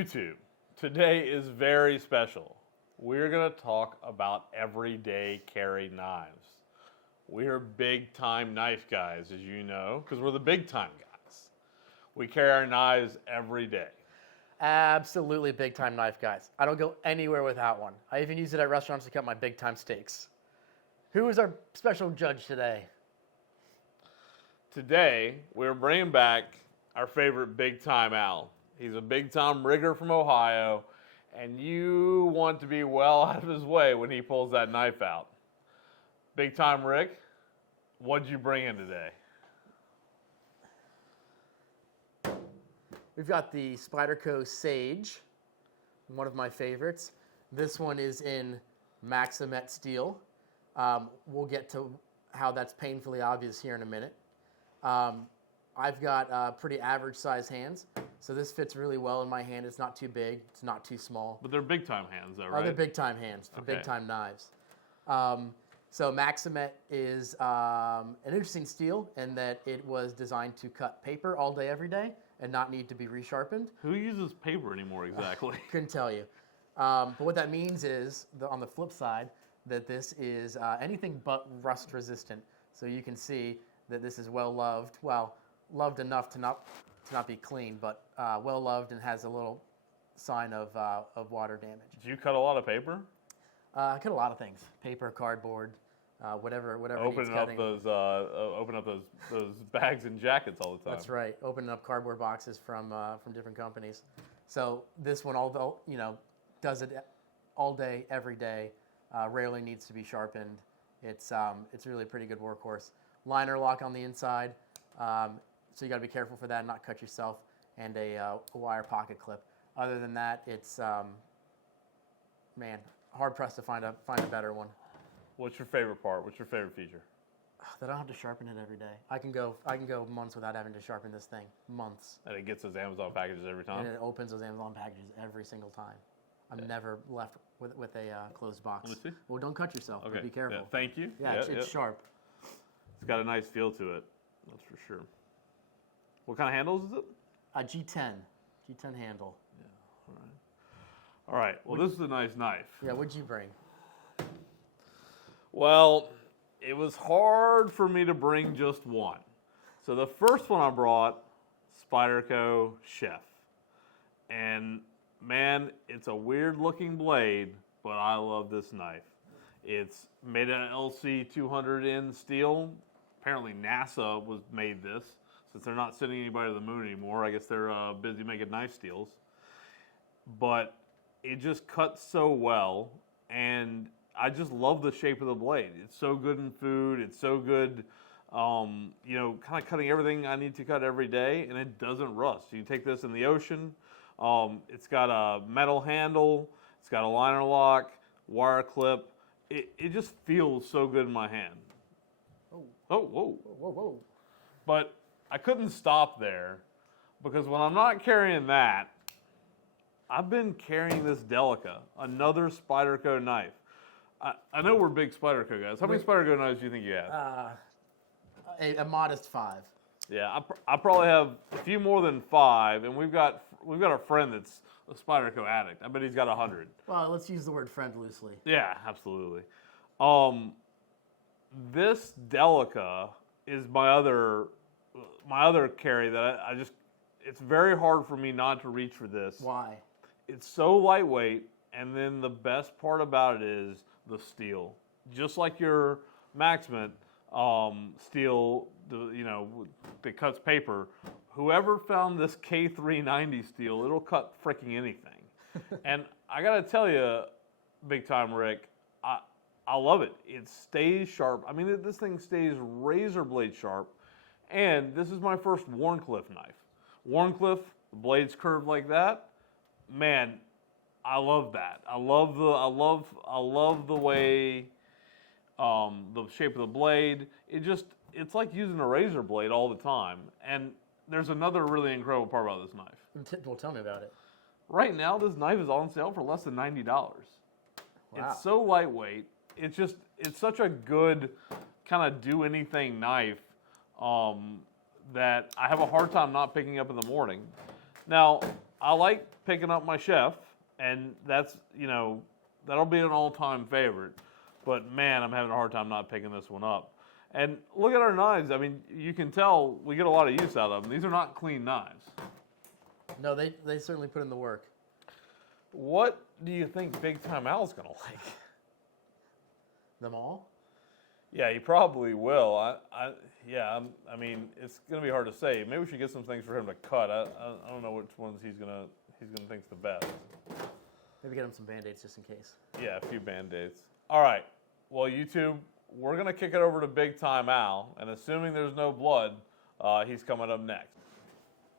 YouTube, today is very special. We're going to talk about everyday carry knives. We are big time knife guys, as you know, because we're the big time guys. We carry our knives every day. Absolutely big time knife guys. I don't go anywhere without one. I even use it at restaurants to cut my big time steaks. Who is our special judge today? Today, we're bringing back our favorite big time Al. He's a big time rigger from Ohio, and you want to be well out of his way when he pulls that knife out. Big time Rick, what'd you bring in today? We've got the Spyderco Sage, one of my favorites. This one is in Maximet steel. We'll get to how that's painfully obvious here in a minute. I've got pretty average size hands, so this fits really well in my hand. It's not too big, it's not too small. But they're big time hands though, right? They're big time hands for big time knives. So Maximet is an interesting steel in that it was designed to cut paper all day, every day, and not need to be resharpened. Who uses paper anymore exactly? Couldn't tell you. But what that means is, on the flip side, that this is anything but rust resistant. So you can see that this is well loved. Well, loved enough to not be clean, but well loved and has a little sign of water damage. Did you cut a lot of paper? I cut a lot of things: paper, cardboard, whatever. Opening up those bags and jackets all the time. That's right. Opening up cardboard boxes from different companies. So this one, although does it all day, every day, rarely needs to be sharpened. It's really a pretty good workhorse. Liner lock on the inside, so you got to be careful for that and not cut yourself, and a wire pocket clip. Other than that, it's man, hard pressed to find a better one. What's your favorite part? What's your favorite feature? That I don't have to sharpen it every day. I can go months without having to sharpen this thing. Months. And it gets those Amazon packages every time? And it opens those Amazon packages every single time. I'm never left with a closed box. Let me see. Well, don't cut yourself. Okay. But be careful. Yeah, thank you. Yeah, it's sharp. It's got a nice feel to it. That's for sure. What kind of handles is it? A G10 handle. Yeah. All right. Well, this is a nice knife. Yeah. What'd you bring? Well, it was hard for me to bring just one. So the first one I brought, Spyderco Chef. And man, it's a weird looking blade, but I love this knife. It's made of LC200N steel. Apparently NASA made this. Since they're not sending anybody to the moon anymore, I guess they're busy making knife steels. But it just cuts so well, and I just love the shape of the blade. It's so good in food. It's so good, kind of cutting everything I need to cut every day, and it doesn't rust. You can take this in the ocean. It's got a metal handle. It's got a liner lock, wire clip. It just feels so good in my hand. Whoa. But I couldn't stop there, because when I'm not carrying that, I've been carrying this Delica, another Spyderco knife. I know we're big Spyderco guys. How many Spyderco knives do you think you have? A modest 5. Yeah, I probably have a few more than 5, and we've got a friend that's a Spyderco addict. I bet he's got 100. Well, let's use the word friend loosely. Yeah, absolutely. This Delica is my other carry that I just. It's very hard for me not to reach for this. Why? It's so lightweight, and then the best part about it is the steel. Just like your Maximet steel, that cuts paper. Whoever found this K390 steel, it'll cut freaking anything. And I gotta tell you, big time Rick, I love it. It stays sharp. I mean, this thing stays razor blade sharp. And this is my first Wharncliffe knife. Wharncliffe, the blade's curved like that. Man, I love that. I love the way, the shape of the blade. It's like using a razor blade all the time. And there's another really incredible part about this knife. Well, tell me about it. Right now, this knife is on sale for less than $90. Wow. It's so lightweight. It's such a good kind of do anything knife that I have a hard time not picking up in the morning. Now, I like picking up my chef, and that's, that'll be an all-time favorite. But man, I'm having a hard time not picking this one up. And look at our knives. I mean, you can tell we get a lot of use out of them. These are not clean knives. No, they certainly put in the work. What do you think Big Time Al's gonna like? Them all? Yeah, he probably will. I mean, it's gonna be hard to say. Maybe we should get some things for him to cut. I don't know which ones he's gonna think's the best. Maybe get him some Band-Aids just in case. Yeah, a few Band-Aids. All right. Well, YouTube, we're gonna kick it over to Big Time Al, and assuming there's no blood, he's coming up next.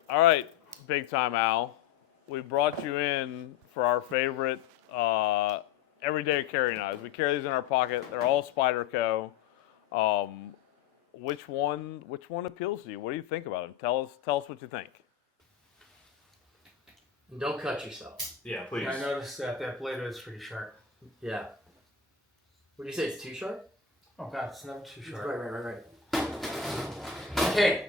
All right, Big Time Al, we brought you in for our favorite everyday carry knives. We carry these in our pocket. They're all Spyderco. Which one appeals to you? What do you think about them? Tell us what you think. And don't cut yourself. Yeah, please. I noticed that blade is pretty sharp. Yeah. Would you say it's too sharp? Oh god, it's never too sharp. Right. Okay.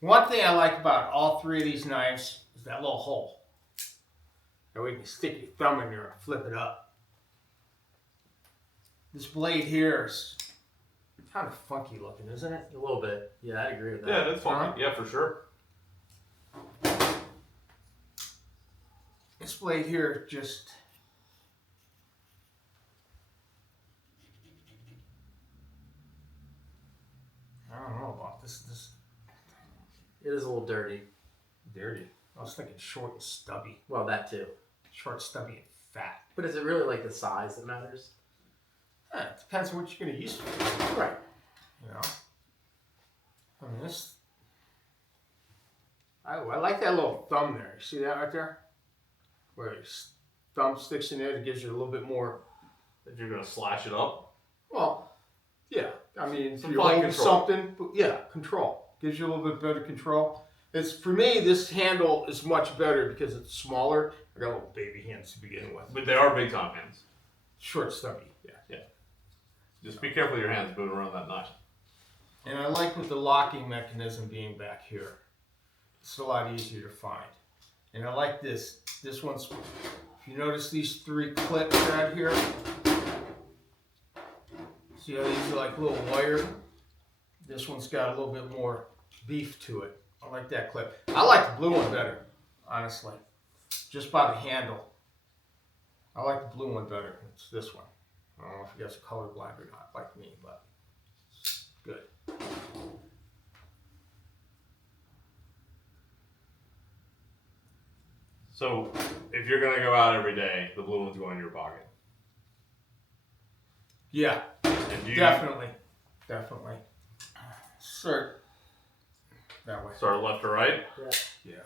One thing I like about all three of these knives is that little hole. That way you can stick your thumb in there and flip it up. This blade here is kind of funky looking, isn't it? A little bit. Yeah, I agree with that. Yeah, that's fine. Huh? Yeah, for sure. This blade here just... I don't know about this. It is a little dirty. Dirty. I was thinking short and stubby. Well, that too. Short, stubby, and fat. But is it really like the size that matters? Yeah, it depends on what you're going to use it for. Right. You know? I mean, this... I like that little thumb there. You see that right there? Where your thumb sticks in there, it gives you a little bit more... If you're gonna slash it up. Well, yeah. I mean, if Some you're fine holding control. something, but yeah, control. Gives you a little bit better control. It's, for me, this handle is much better because it's smaller. I got little baby hands to begin with. But they are Big Time hands. Short, stubby, yeah. Just be careful with your hands moving around that knife. And I like with the locking mechanism being back here. It's a lot easier to find. And I like this. This one's, if you notice these three clips right here, see how these are like little wire? This one's got a little bit more beef to it. I like that clip. I like the blue one better, honestly. Just by the handle. I like the blue one better. It's this one. I don't know if you guys are colorblind or not, like me, but it's good. So, if you're gonna go out every day, the blue one's going in your pocket. Yeah, And do you definitely. Sir, that way. start left or right? Yeah.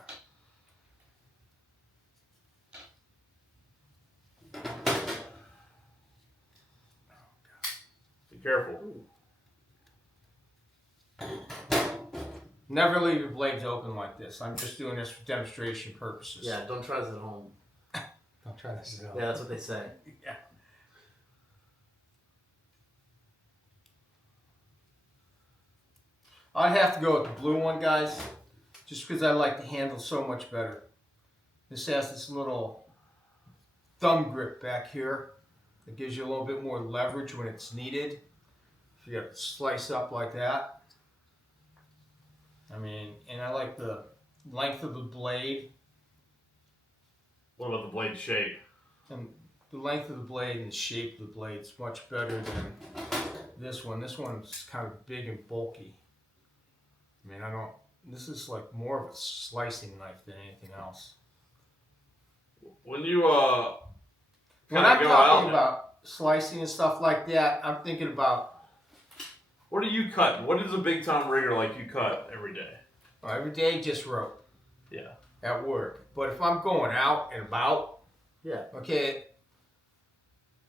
Be careful. Never leave your blades open like this. I'm just doing this for demonstration purposes. Yeah, don't try this at home. Don't try this at home. Yeah, that's what they say. Yeah. I'd have to go with the blue one, guys, just because I like the handle so much better. This has this little thumb grip back here that gives you a little bit more leverage when it's needed. If you got to slice up like that. I mean, and I like the length of the blade. What about the blade shape? And the length of the blade and the shape of the blade is much better than this one. This one's kind of big and bulky. I mean, this is like more of a slicing knife than anything else. When you When I'm talking about slicing and stuff like that, I'm thinking about what do you cut? What is a Big Time rigger like you cut every day? every day just rope Yeah. at work. But if I'm going out and about, Yeah. okay,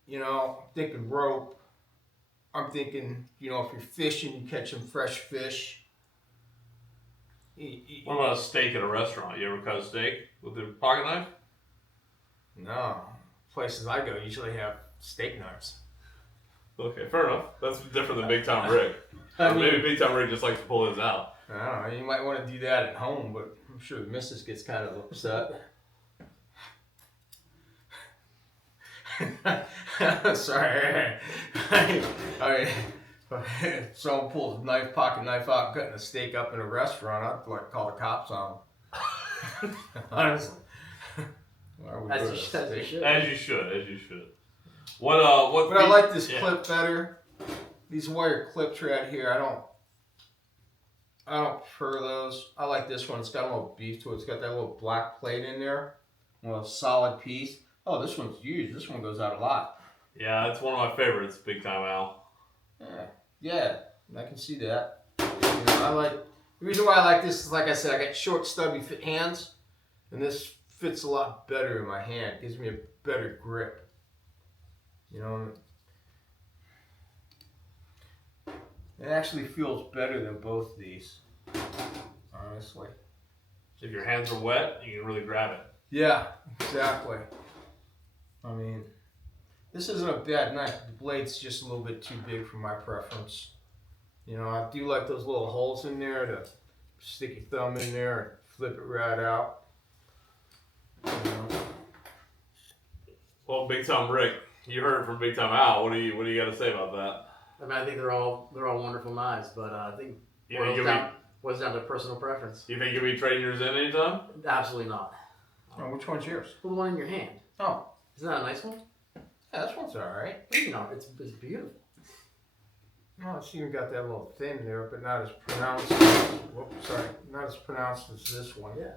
you know, I'm thinking rope. I'm thinking, you know, if you're fishing, you catch some fresh fish. What about a steak at a restaurant? You ever cut a steak with a pocket knife? No. Places I go usually have steak knives. Okay, fair enough. That's different than Big Time rig. I Or maybe mean, Big Time rig just likes to pull his out. I don't know. You might want to do that at home, but I'm sure the missus gets kind of upset. Sorry. If someone pulls a pocket knife out, cutting a steak up in a restaurant, I'd like call the cops on them. Honestly. As you should. As you should. What? But I like this clip better. These wire clips right here, I don't prefer those. I like this one. It's got a little beef to it. It's got that little black plate in there. A solid piece. Oh, this one's huge. This one goes out a lot. Yeah, it's one of my favorites, Big Time Al. Yeah, I can see that. The reason why I like this is, like I said, I got short, stubby hands, and this fits a lot better in my hand. It gives me a better grip. You know, it actually feels better than both these, honestly. If your hands are wet, you can really grab it. Yeah, exactly. I mean, this isn't a bad knife. The blade's just a little bit too big for my preference. You know, I do like those little holes in there to stick your thumb in there and flip it right out. You know. Well, Big Time Rick, you heard it from Big Time Al. What do you got to say about that? I mean, I think they're all wonderful knives, but I think boils down to personal preference. You think you'll be trading yours in anytime? Absolutely not. Oh, which one's yours? Well, the one in your hand. Oh. Isn't that a nice one? Yeah, this one's alright. You know, it's beautiful. No, it's even got that little thin there, but not as pronounced. Not as pronounced as this one. Yeah.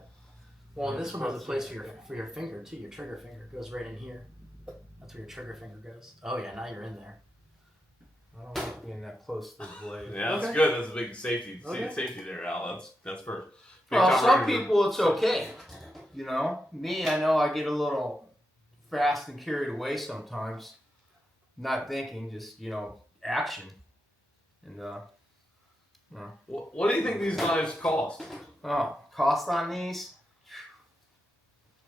Well, and this one has a place for your finger too. Your trigger finger goes right in here. That's where your trigger finger goes. Oh yeah, now you're in there. I don't like being that close to the blade. Yeah, that's good. That's a big safety there, Al. That's first. Well, some people it's okay. You know, me, I know I get a little fast and carried away sometimes. Not thinking, just, action. And, What do you think these knives cost? Oh, cost on these?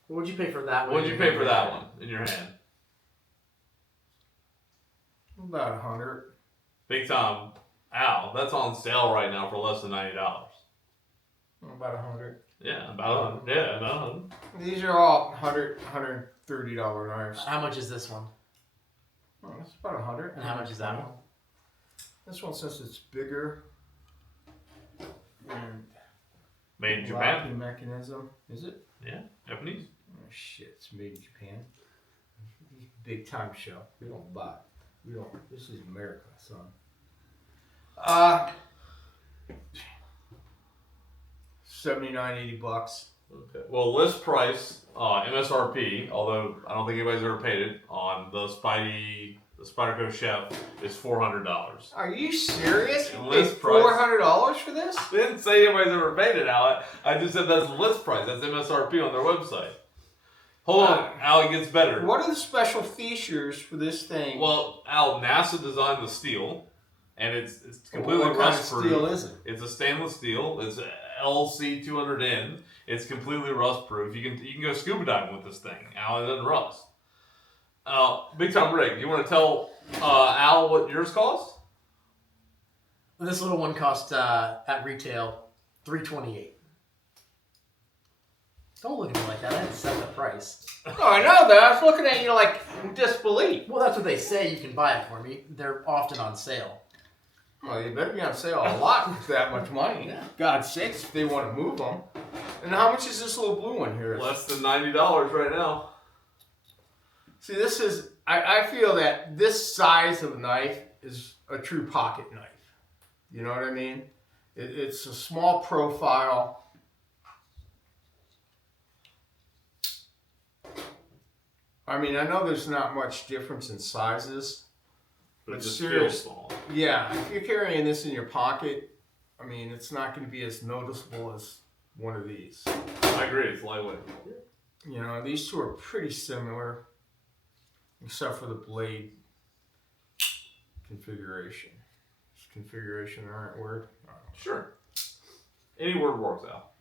What would you pay for that one? What would you pay for that one in your hand? About 100. Big Time Al, that's on sale right now for less than $90. About 100. Yeah, about 100. Yeah, about 100. These are all $130 knives. How much is this one? Oh, it's about 100. And how much is that one? This one, since it's bigger and Made in Japan. locking mechanism, is it? Yeah, Japanese. Oh shit, it's made in Japan. Big time show. We don't buy. We don't. This is America, son. $79, $80. Okay. Well, list price, MSRP, although I don't think anybody's ever paid it, on the Spyderco Chef is $400. Are you serious? You List paid price. $400 for this? I didn't say anybody's ever paid it, Al. I just said that's the list price. That's MSRP on their website. Hold on, Al, it gets better. What are the special features for this thing? Well, Al, NASA designed the steel, and it's completely what kind of rust-proof. steel is it? It's a stainless steel. It's LC200N. It's completely rust-proof. You can go scuba diving with this thing. Al, it doesn't rust. Big Time Rick, you want to tell Al what yours cost? This little one cost at retail $328. Don't look at me like that. I didn't set the price. Oh, I know that. I was looking at you like in disbelief. Well, that's what they say. You can buy it for me. They're often on sale. Well, you better be on sale a lot for that much money. Yeah. God's sakes, if they want to move them. And how much is this little blue one here? Less than $90 right now. See, this is, I feel that this size of knife is a true pocket knife. You know what I mean? It's a small profile. I mean, I know there's not much difference in sizes. But it just serious- feels small. Yeah, if you're carrying this in your pocket, I mean, it's not going to be as noticeable as one of these. I agree, it's lightweight. You know, these two are pretty similar, except for the blade configuration. Is configuration the right word? I don't know. Sure. Any word works out.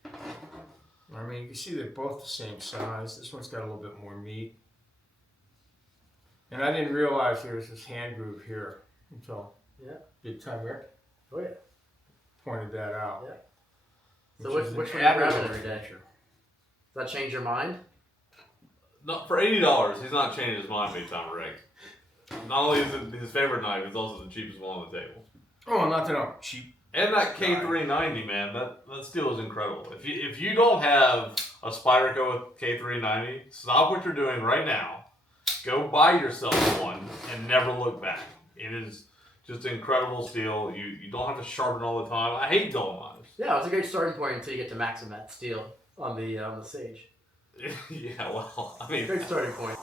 I mean, you can see they're both the same size. This one's got a little bit more meat. And I didn't realize there was this hand groove here until Yeah. Big Time Rick Oh, yeah. pointed that out. Yeah. So which one are you admirable grabbing every day? feature. Does that change your mind? No, for $80, he's not changed his mind anytime, Rick. Not only is it his favorite knife, it's also the cheapest one on the table. Oh, not that I'm cheap. And that K390, man, that steel is incredible. If you don't have a Spyderco with K390, stop what you're doing right now. Go buy yourself one and never look back. It is just incredible steel. You don't have to sharpen all the time. I hate dull knives. Yeah, it's a great starting point until you get to Maximat steel on the Sage. Yeah, well, I mean, Great starting point.